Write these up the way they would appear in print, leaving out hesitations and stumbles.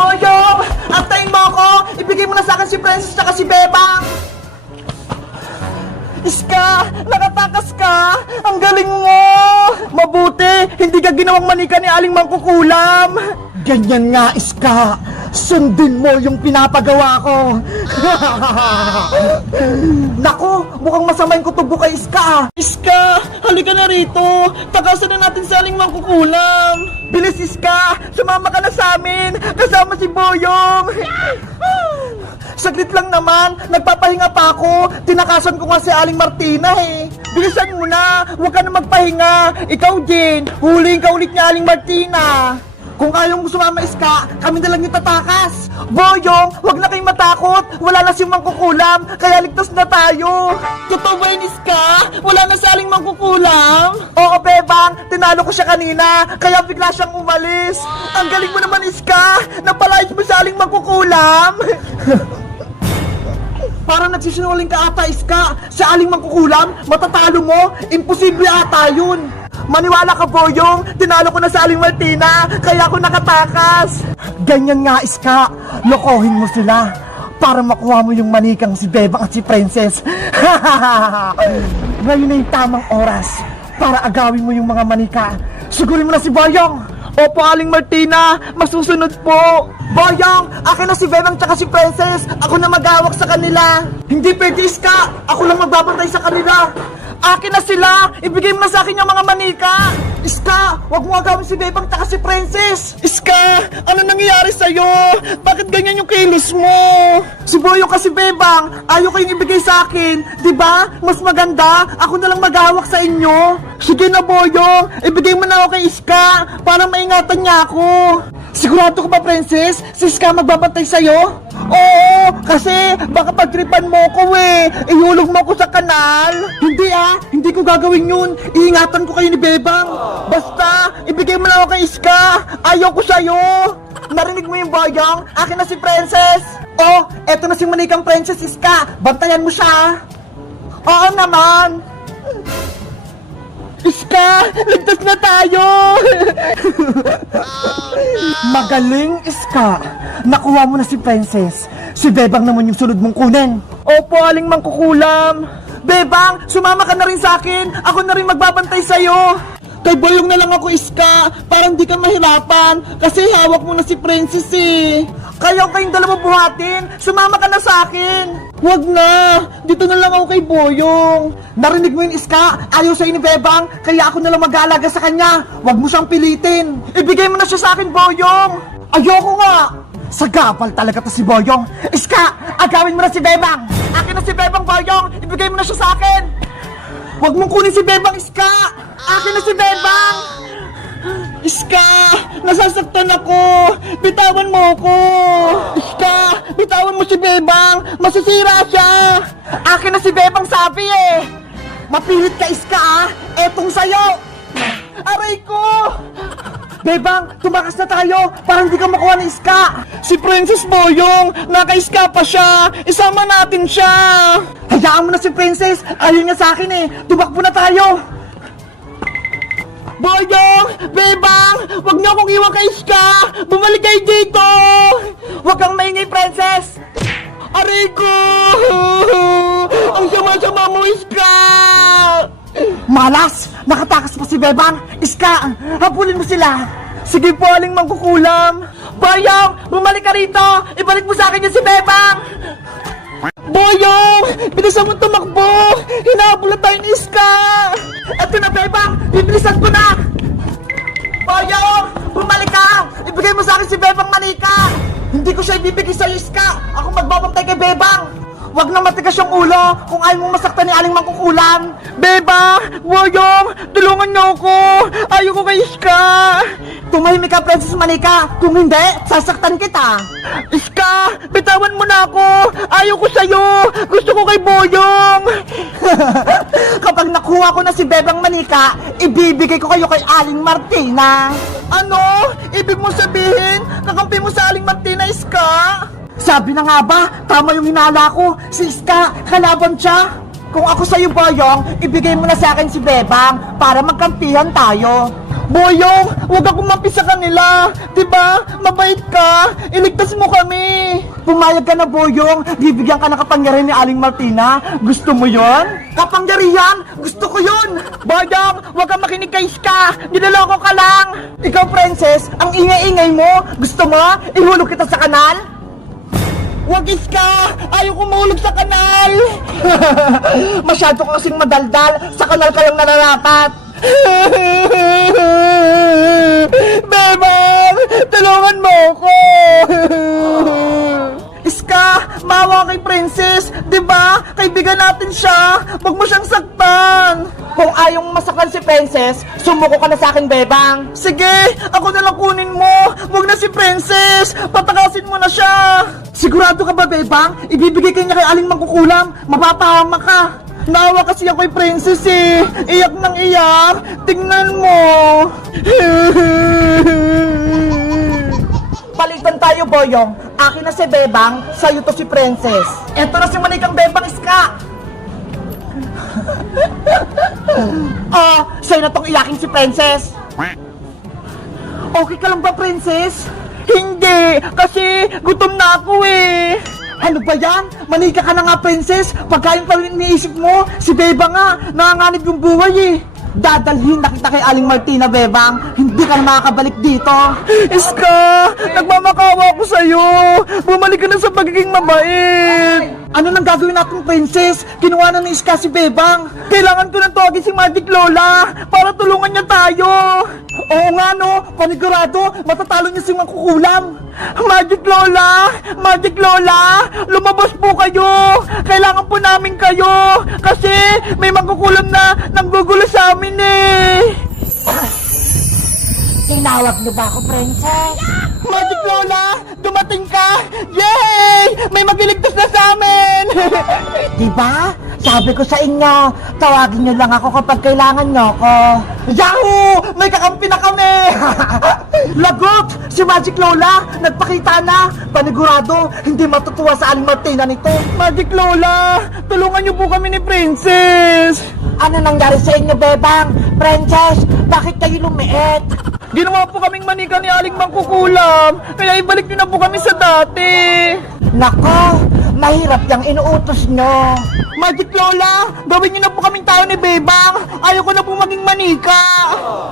Boyong! Antayin mo ako! Ibigay mo na sa akin si Princess at si Bebang! Iska! Nakatakas ka! Ang galing mo! Mabuti! Hindi ka ginawang manika ni Aling Mangkukulam! Ganyan nga, Iska! Sundin mo yung pinapagawa ko! Naku! Mukhang masama yung kutubo kay Iska! Iska! Halika na rito! Takasan na natin si Aling Mangkukulam! Bilis, Iska! Sumama ka na sa amin! Kasama si Boyong! Saglit lang naman, nagpapahinga pa ako. Tinakasan ko nga si Aling Martina eh. Bilisan mo na, huwag ka na magpahinga. Ikaw din, huliin ka ulit ni Aling Martina. Kung ayaw mo sumama, Iska, kami na lang yung tatakas. Boyong, huwag na kayong matakot. Wala na si Mangkukulam, kaya ligtas na tayo. Totoo ba yun, Iska? Wala na si Aling Mangkukulam? Oo, Bebang, tinalo ko siya kanina, kaya bigla siyang umalis. Ang galing mo naman, Iska. Napalayas mo sa Aling Mangkukulam. Parang nagsisinungaling ka ata, Iska. Sa Aling Mangkukulam, matatalo mo. Imposible ata yun. Maniwala ka, Boyong. Tinalo ko na sa Aling Martina, kaya ako nakatakas. Ganyan nga, Iska. Lokohin mo sila para makuha mo yung manikang si Bebang at si Princess. Ngayon na yung tamang oras para agawin mo yung mga manika. Sigurin mo na si Boyong. Opo, Aling Martina. Masusunod po. Boyong, akin na si Bebang tsaka si Princess. Ako na magawak sa kanila. Hindi pwede, Iska. Ako lang magbabantay sa kanila. Akin na sila. Ibigay mo na sa akin yung mga manika. Iska, wag mo agawin si Bebang tsaka si Princess. Iska, ano nangyayari sa'yo? Bakit ganyan yung kilos mo? Si Boyong kasi Bebang, ayaw kayong ibigay sa akin. Diba? Mas maganda, ako na lang maghawak sa inyo. Sige na, Boyong. Ibigay mo na ako kay Iska para maingatan niya ako. Sigurado ka ba, Princess? Si Iska magbabantay sa'yo? Oo, kasi baka pagtripan mo ko eh. Ihulog mo ko sa kanal. Hindi hindi ko gagawin yun. Iingatan ko kayo ni Bebang. Basta, ibigay mo na ako kay Iska. Ayaw ko sa'yo. Narinig mo yung Boyong? Akin na si Princess. Oh, eto na si manikang Princess, Iska. Bantayan mo siya. Oo naman. Iska, ligtas na tayo! Magaling, Iska. Nakuha mo na si Princess. Si Bebang naman yung sunod mong kunin. Opo, Aling Mangkukulam. Bebang, sumama ka na rin sa akin. Ako na rin magbabantay sa'yo. Kay Boyong na lang ako, Iska, para hindi ka mahirapan. Kasi hawak mo na si Princess eh. Kayo kayong dalawa buhatin. Sumama ka na sa akin. Huwag na. Dito na lang ako kay Boyong. Narinig mo yun, Iska? Ayaw sa'yo ni Bebang, kaya ako na lang mag-aalaga sa kanya. Huwag mo siyang pilitin. Ibigay mo na siya sa akin, Boyong. Ayoko nga. Sagapal talaga to si Boyong. Iska, agawin mo na si Bebang. Akin na si Bebang, Boyong. Ibigay mo na siya sa akin. Huwag mong kunin si Bebang, Iska. Akin na si Bebang. Iska, nasasaktan ako. Bitawan mo ako. Iska, bitawan mo si Bebang. Masisira siya. Akin na si Bebang, sabi eh. Mapilit ka, Iska Etong sayo. Aray ko. Bebang, tumakas na tayo para hindi ka makuha ng Iska. Si Princess Boyong, naka-Iska pa siya. Isama natin siya. Hayaan mo na si Princess. Ayaw niya sa akin eh. Tumakbo na tayo. Boyong! Bebang! Huwag niyo akong iwan kay Iska! Bumalik kayo dito! Huwag kang maingay, Princess! Aray ko! Ang sama-sama mo, Iska! Malas! Nakatakas pa si Bebang! Iska! Habulin mo sila! Sige po, Aling Mangkukulam! Boyong! Bumalik ka rito! Ibalik mo sa akin yung si Bebang! Boyong! Bilisan mo tumakbo! Hinahabol na tayo ni Iska! Eto na, Bebang! Bibilisan ko na! Boyong! Bumalik ka! Ibigay mo sa akin si Bebang manika! Hindi ko siya ibibigay sa'yo, Iska! Ako magbabantay kay Bebang! Huwag na matigas yung ulo kung ayaw mong masaktan ni Aling Mangkukulam! Bebang! Boyong! Tulungan niyo ako! Ayaw ko kay Iska! Tumahimik ka, Princess Manika! Kung hindi, sasaktan kita! Iska! Bitawan mo na ako! Ayaw ko sa'yo! Gusto ko kay Boyong! Kapag nakuha ko na si Bebang Manika, ibibigay ko kayo kay Aling Martina! Ano? Ibig mo sabihin, kakampi mo sa Aling Martina, Iska? Sabi na nga ba, tama yung hinala ko. Si Iska, kalaban siya. Kung ako sa'yo, Boyong, ibigay mo na sa akin si Bebang para magkampihan tayo. Boyong, huwag akong mapi sa kanila. Diba? Mabait ka. Iligtas mo kami. Pumayag ka na, Boyong. Bibigyan ka ng kapangyarihan ni Aling Martina. Gusto mo yon? Kapangyarihan? Gusto ko yon. Boyong, huwag kang makinig kay Iska. Niloloko ka lang. Ikaw, Princess, ang ingay-ingay mo. Gusto mo? Ihulog kita sa kanal? Wag, Iska! Ayaw ko mahulog sa kanal! Masyado ka kasing madaldal. Sa kanal ka lang nararapat. Bebang! Tulungan mo ako! Iska! Maawa kay Princess! Diba? Kaibigan natin siya! Huwag mo siyang saktan! Kung ayaw mong masaktan si Princess, sumuko ka na sa akin, Bebang! Sige! Ako na lang kunin mo! Huwag na si Princess! Patakasin mo na siya! Sigurado ka ba, Bebang? Ibibigay ka niya kay Aling Mangkukulam! Mapapahama ka! Naawa kasi ako kay Princess eh! Iyak nang iyak! Tingnan mo! Palitan tayo, Boyong. Akin na si Bebang, sa'yo to si Princess. Eto na si Manikang Bebang, Iska! Oh, sa'yo na tong iyakin si Princess. Okay ka lang ba, Princess? Hindi, kasi gutom na ako eh. Ano ba yan? Manika ka na nga, Princess. Pagkain pa rin iniisip mo, si Bebang nga, nanganganib yung buhay eh. Dadalhin na kita kay Aling Martina, Bebang. Hindi ka na makakabalik dito. Iska, nagmamakawa ko sa'yo. Bumalik ka na sa pagiging mabait. Ano nang gagawin natin, Princess? Kinuha na ni Iska si Bebang. Kailangan ko nang tawagin si Magic Lola para tulungan niya tayo. Oo nga no, panigurado, matatalo niya si Mangkukulam. Magic Lola! Magic Lola! Lumabas po kayo! Kailangan po namin kayo! Kasi may Mangkukulam na nanggugulo sa amin eh! Tinawag niyo ba ako, Princess? Magic Lola! Dumating ka! Yay! May magliligtas na sa amin! Diba? Sabi ko sa inyo, tawagin niyo lang ako kapag kailangan niyo ako. Yahoo! May kakampi na kami! Lagot! Si Magic Lola! Nagpakita na! Panigurado, hindi matutuwa sa Aling Martina nito. Magic Lola! Tulungan niyo po kami ni Princess! Ano nangyari sa inyo, Bebang? Princess, bakit kayo lumiit? Ginawa po kaming manika ni Aling Mangkukulam, kaya ibalik niyo na po kami sa dati. Nako, mahirap yung inuutos nyo. Magic Lola, gawin niyo na po kaming tao ni Bebang. Ayoko na po maging manika.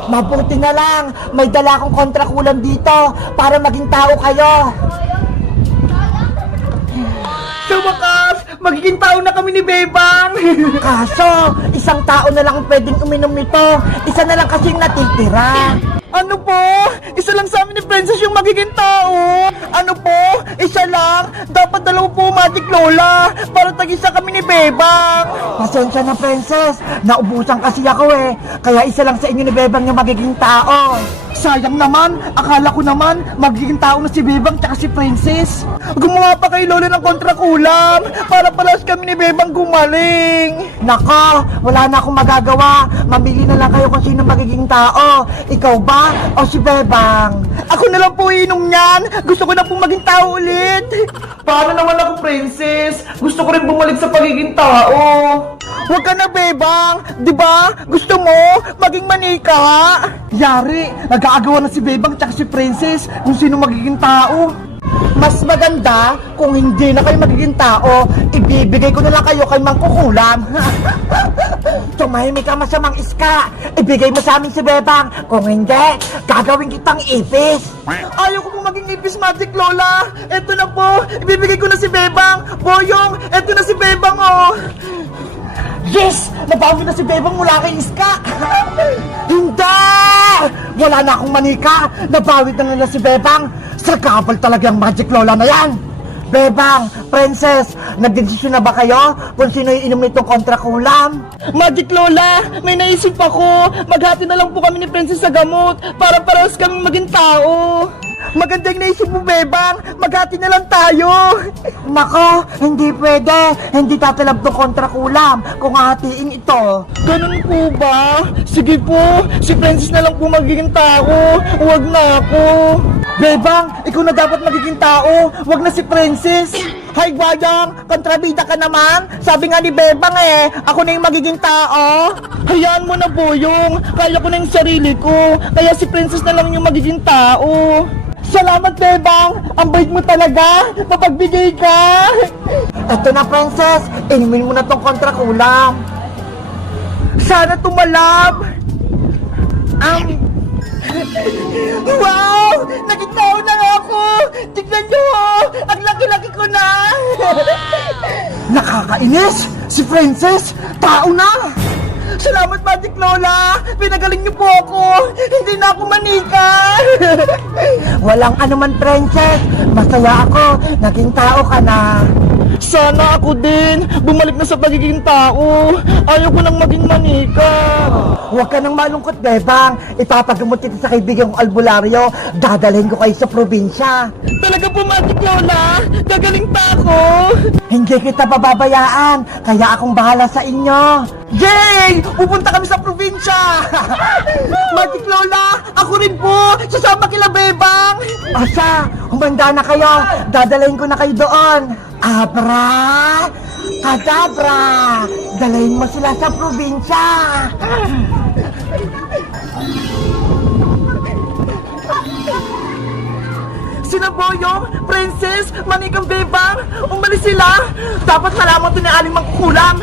Mabuti na lang, may dala akong kontrakulam dito para maging tao kayo. Sa wakas, magiging tao na kami ni Bebang. Kaso, isang tao na lang ang pwedeng uminom nito. Isa na lang kasing natitira. Ano po? Isa lang sa amin ni Princess yung magiging tao. Ano po? Isa lang? Dapat dalawa po, Magic Lola, para tag-isa kami ni Bebang. Pasensya na, Princess. Naubusan kasi ako eh. Kaya isa lang sa inyo ni Bebang yung magiging tao. Sayang naman, akala ko naman magiging tao na si Bebang tsaka si Princess. Gumawa pa kay Lola ng kontrakulam para palas kami ni Bebang gumaling. Nako, wala na akong magagawa. Mamili na lang kayo kung sino magiging tao. Ikaw ba o si Bebang? Ako na lang po inom niyan. Gusto ko na po maging tao ulit. Paano naman ako, Princess? Gusto ko rin bumalik sa pagiging tao. Huwag ka na, Bebang. Diba? Gusto mo maging manika? Yari, nag-aagawa na si Bebang tsaka si Princess kung sino magiging tao. Mas maganda kung hindi na kayo magiging tao, ibibigay ko na lang kayo kay Mangkukulam. Tumahimik ka, masamang Iska. Ibigay mo sa amin si Bebang. Kung hindi, gagawin kitang ipis. Ayaw ko po maging ipis, Magic Lola. Eto na po, ibibigay ko na si Bebang. Boyong, eto na si Bebang, oh. Yes! Nabawi na si Bebang mula kay Iska. Hindi! Wala na akong manika. Nabawi na nila si Bebang. Sagabal talaga ang Magic Lola na yan. Bebang, Princess, nagdesisyon na ba kayo kung sino yung inom nitong kontrakulam? Magic Lola, may naisip ako. Maghati na lang po kami ni Princess sa gamot para parehas kaming maging tao. Maganda yung naisip mo, Bebang. Maghati na lang tayo. Nako, hindi pwede. Hindi tatalab tong kontrakulam kung hahatiin ito. Ganun po ba? Sige po, si Princess na lang po magiging tao. Huwag na ako. Bebang, ikaw na dapat magiging tao. Huwag na si Princess. Hay, Boyong! Kontrabida ka naman! Sabi nga ni Bebang ako na yung magiging tao! Hayaan mo na, Boyong. Kaya ko na yung sarili ko. Kaya si Princess na lang yung magiging tao. Salamat, Bebang. Ang bait mo talaga. Mapagbigay ka. Eto na, Princess! Inumin mo na tong kontrakulam! Sana tumalab. Wow! Naging tao na nga ako! Tignan nyo! Ang laki-laki ko na! Nakakainis! Si Princess! Tao na! Salamat, Magic Lola! Pinagaling niyo po ako! Hindi na ako manika! Walang anuman, Princess! Masaya ako! Naging tao ka na! Sana ako din! Bumalik na sa pagiging tao! Ayaw ko nang maging manika! Huwag ka nang malungkot, Bebang! Ipapagamot kita sa kaibigan kong albularyo! Dadalhin ko kayo sa probinsya! Talaga po, Magic Lola! Gagaling pa ako! Hindi kita pababayaan! Kaya akong bahala sa inyo! Yay! Pupunta kami sa probinsya! Magic Lola! Ako rin po! Sasama kila Bebang! Asa, humanda na kayo! Dadalhin ko na kayo doon! Abra! Kadabra! Dalhin mo sila sa probinsya! Sina Boyong, Princess, Manikang Bebang, umalis sila! Dapat malaman to ni Aling Mangkukulam!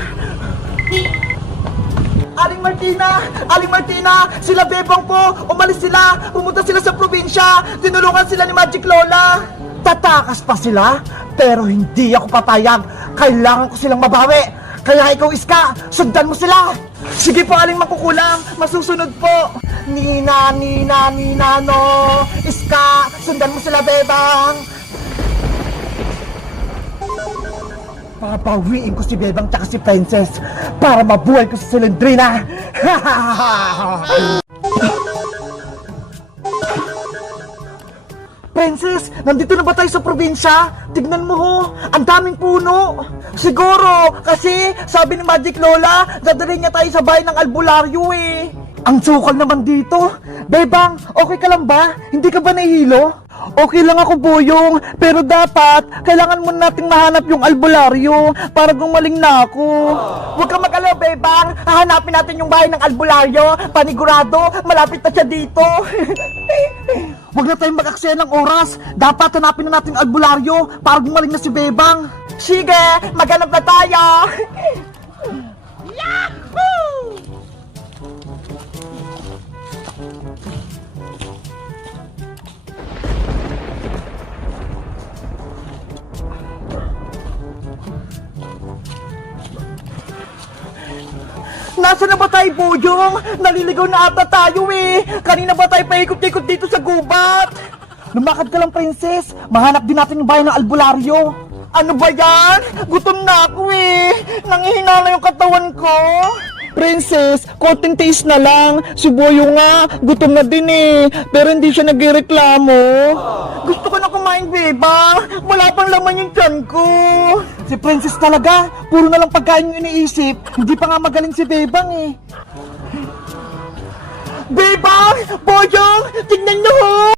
Aling Martina, sila Bebang po, umalis sila, pumunta sila sa probinsya, tinulungan sila ni Magic Lola. Tatakas pa sila, pero hindi ako papayag. Kailangan ko silang mabawi. Kaya ikaw, Iska, sundan mo sila. Sige po, Aling Mangkukulam, masusunod po. Nina, no. Iska, sundan mo sila, Bebang. Papawiin ko si Bebang tsaka si Princess para mabuhay ko si Silendrina. Princess, nandito na ba tayo sa probinsya? Tignan mo ho, ang daming puno. Siguro, kasi sabi ni Magic Lola, dadalhin niya tayo sa bahay ng albularyo eh. Ang sukal naman dito. Bebang, okay ka lang ba? Hindi ka ba nahihilo? Okay lang ako, Boyong, pero dapat kailangan muna nating mahanap yung albularyo para gumaling na ako. Huwag kang mag-alala, Bebang. Hahanapin natin yung bahay ng albularyo. Panigurado, malapit na siya dito. Huwag na tayong mag-aksaya ng oras. Dapat hanapin na natin yung albularyo para gumaling na si Bebang. Sige, maghanap na tayo. Nasaan na ba tayo, Boyong? Naliligaw na ata tayo eh. Kanina ba tayo paikot-ikot dito sa gubat? Lumakad ka lang, Princess. Mahanap din natin yung bahay ng albularyo. Ano ba yan? Gutom na ako eh. Nangihina na yung katawan ko. Princess, konting taste na lang. Si Boyong nga, gutom na din eh. Pero hindi siya nagreklamo. Gusto ko na kumain, Bebang. Wala pang laman yung tiyan ko. Si Princess talaga, puro na lang pagkain yung iniisip. Hindi pa nga magaling si Bebang eh. Bebang! Boyong! Tignan nyo ho!